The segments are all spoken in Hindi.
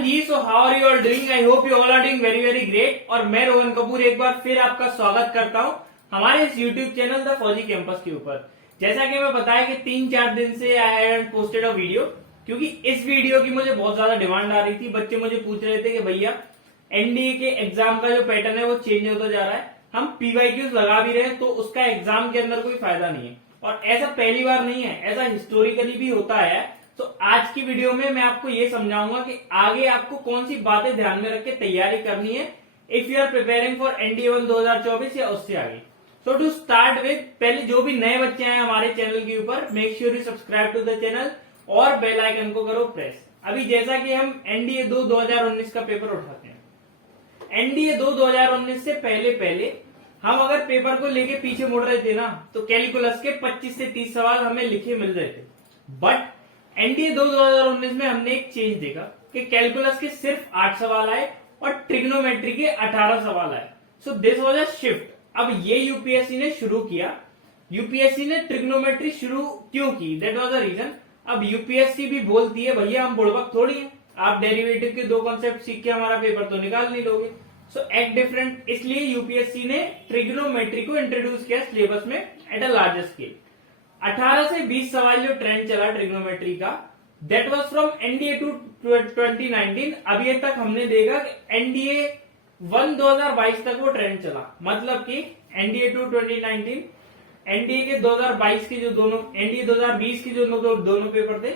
Ji, so how are you all doing? I hope you all are doing very very great. और मैं रोहन कपूर एक बार फिर आपका स्वागत करता हूं हमारे इस यूट्यूब चैनल द फौजी कैंपस के ऊपर। जैसा कि मैं बताया कि 3-4 दिन से I haven't posted a video, क्योंकि इस वीडियो की मुझे बहुत ज्यादा डिमांड आ रही थी। बच्चे मुझे पूछ रहे थे कि भैया एनडीए के एग्जाम का जो पैटर्न है वो चेंज होता जा रहा है, हम पीवाईक्यूज लगा भी रहे हैं तो उसका एग्जाम के अंदर कोई फायदा नहीं है। और ऐसा पहली बार नहीं है, ऐसा हिस्टोरिकली भी होता है। तो आज की वीडियो में मैं आपको ये समझाऊंगा कि आगे आपको कौन सी बातें ध्यान में रख के तैयारी करनी है if you are preparing for NDA 1 2024 या उससे आगे। सो टू स्टार्ट विद, पहले जो भी नए बच्चे हैं हमारे चैनल के ऊपर, make sure you subscribe to the channel और बेल आइकन को करो प्रेस। अभी जैसा कि हम एनडीए 2 2019 का पेपर उठाते हैं, एनडीए 2 2019 से पहले हम अगर पेपर को लेके पीछे मुड़ रहे थे ना, तो कैलकुलस के 25 से 30 सवाल हमें लिखे मिल रहे थे। बट एनडीए 2 2019 में हमने एक चेंज देखा कि कैलकुलस के सिर्फ 8 सवाल आए और ट्रिग्नोमेट्री के 18 सवाल आए। So this was a shift. अब ये यूपीएससी ने शुरू किया। यूपीएससी ने ट्रिग्नोमेट्री शुरू क्यों की? That was the reason. अब यूपीएससी भी बोलती है भैया हम बुड़बक थोड़ी है, आप डेरिवेटिव के 2 कॉन्सेप्ट सीख के हमारा पेपर तो निकाल नहीं लोगे। सो एक्ट डिफरेंट। इसलिए यूपीएससी ने ट्रिग्नोमेट्री को इंट्रोड्यूस किया सिलेबस में एट अ लार्जर स्केल। 18 से 20 सवाल जो ट्रेंड चला ट्रिग्नोमेट्री का, दैट वाज फ्रॉम एनडीए 2 2019। अभी तक हमने देखा कि एनडीए 1 2022 तक वो ट्रेंड चला। मतलब कि एनडीए 2 2019, एनडीए के 2022 के जो दोनों, एनडीए 2020 के जो दोनों पेपर थे,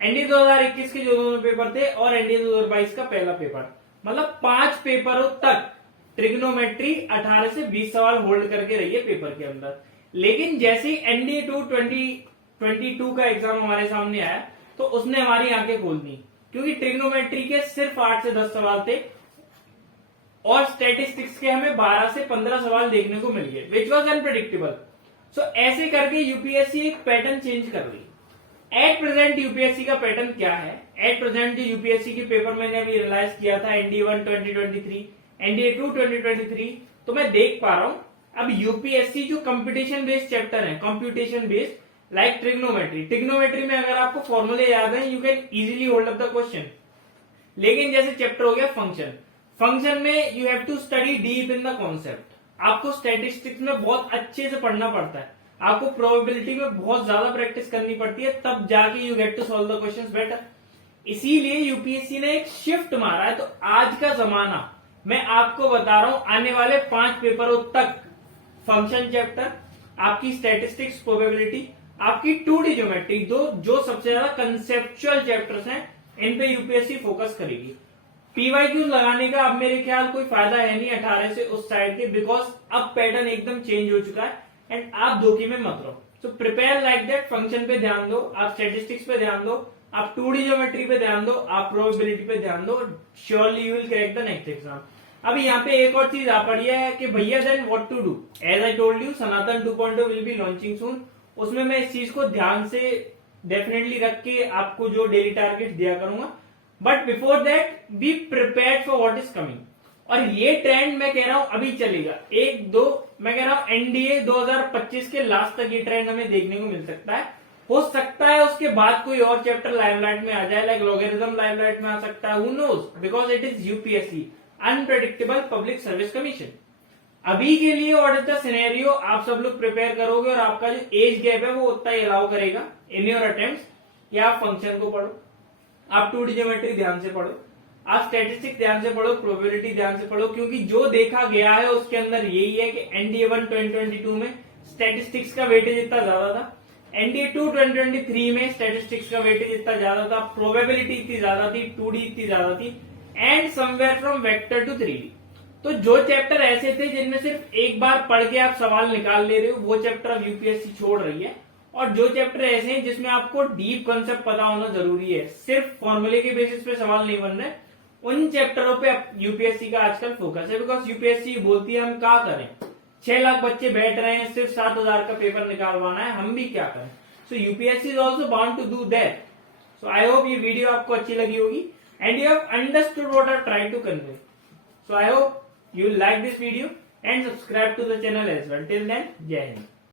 एनडीए 2021 के जो दोनों पेपर थे और एनडीए 2022 का पहला पेपर, मतलब 5 पेपरों तक ट्रिग्नोमेट्री 18 से 20 सवाल होल्ड करके रही है पेपर के अंदर। लेकिन जैसे ही एनडीए 2 2022 का एग्जाम हमारे सामने आया तो उसने हमारी आंखें खोल दी, क्योंकि ट्रिग्नोमेट्री के सिर्फ 8 से 10 सवाल थे और स्टैटिस्टिक्स के हमें 12 से 15 सवाल देखने को मिल गए, विच वॉज अनप्रेडिक्टेबल। सो ऐसे करके यूपीएससी एक पैटर्न चेंज कर रही। एट प्रेजेंट यूपीएससी का पैटर्न क्या है? एट प्रेजेंट जो यूपीएससी के पेपर मैंने अभी रियलाइज किया था, एनडीए 1 2023, एनडीए 2 2023, तो मैं देख पा रहा हूं अब यूपीएससी जो कंपटीशन बेस्ड चैप्टर है, कंप्यूटेशन बेस्ड, लाइक ट्रिग्नोमेट्री में अगर आपको फॉर्मूले याद है, you can easily hold up the question. लेकिन जैसे चैप्टर हो गया फंक्शन में you have to study deep in the concept. आपको स्टैटिस्टिक्स में बहुत अच्छे से पढ़ना पड़ता है, आपको प्रोबेबिलिटी में बहुत ज्यादा प्रैक्टिस करनी पड़ती है, तब जाके you get to solve the questions better. इसीलिए यूपीएससी ने एक शिफ्ट मारा है। तो आज का जमाना, मैं आपको बता रहा हूं, आने वाले 5 पेपरों तक फंक्शन चैप्टर, आपकी स्टैटिस्टिक्स, प्रोबेबिलिटी, आपकी 2D ज्योमेट्री, जो सबसे ज्यादा कंसेप्चुअल चैप्टर्स हैं, इन पे यूपीएससी फोकस करेगी। पीवाईक्यूज लगाने का अब मेरे ख्याल कोई फायदा है नहीं 18 से उस साइड के, बिकॉज अब पैटर्न एकदम चेंज हो चुका है एंड आप धोखे में मत रहो। So prepare like that. Function पे ध्यान दो, आप स्टैटिस्टिक्स पे ध्यान दो, आप 2D ज्योमेट्री पे ध्यान दो, आप प्रोबेबिलिटी पे ध्यान दो। Surely you will crack the next exam. अब यहाँ पे एक और चीज आ पड़ी है कि भैया then what to do. As I told you, Sanatan 2.0 will be launching soon. उसमें मैं इस चीज को ध्यान से डेफिनेटली रख के आपको जो डेली टारगेट दिया करूंगा। But before that be prepared for what is coming. और ये ट्रेंड मैं कह रहा हूं अभी चलेगा 1-2, मैं कह रहा हूं एनडीए 2025 के लास्ट तक ये ट्रेंड हमें देखने को मिल सकता है। हो सकता है उसके बाद कोई और चैप्टर लाइमलाइट में आ जाए, लाइक लॉगरिथम लाइमलाइट में आ सकता है, who knows, because it is UPSC, unpredictable public service commission. अभी के लिए व्हाट इज द सिनेरियो, आप सब लोग प्रिपेयर करोगे और आपका जो एज गैप है वो उतना ही अलाउ करेगा इन योर अटेम्प्ट्स। या आप फंक्शन को पढ़ो, आप 2D ज्योमेट्री ध्यान से पढ़ो, आप स्टैटिस्टिक्स ध्यान से पढ़ो, प्रोबेबिलिटी ध्यान से पढ़ो, क्योंकि जो देखा गया है उसके अंदर यही है कि एनडीए 1 2022 में स्टैटिस्टिक्स का वेटेज इतना ज्यादा था, एनडीए 2 2023 में स्टैटिस्टिक्स का वेटेज इतना ज्यादा था, प्रोबेबिलिटी इतनी ज्यादा थी, 2D इतनी ज्यादा थी, and somewhere from vector to 3D। तो जो चैप्टर ऐसे थे जिनमें सिर्फ एक बार पढ़ के आप सवाल निकाल ले रहे हो, वो चैप्टर अब यूपीएससी छोड़ रही है। और जो चैप्टर ऐसे हैं जिसमें आपको डीप कॉन्सेप्ट पता होना जरूरी है, सिर्फ फॉर्मूले के बेसिस पे सवाल नहीं बन रहे, उन चैप्टरों पे यूपीएससी का आजकल फोकस है। बिकॉज यूपीएससी बोलती है हम क्या करें, 6 लाख बच्चे बैठ रहे हैं, सिर्फ 7,000 का पेपर निकालवाना है, हम भी क्या करें। So UPSC is also bound to do that. So I hope ये वीडियो आपको अच्छी लगी होगी and you have understood what I tried to convey. So I hope you will like this video and subscribe to the channel as well. Till then, Jai Hind.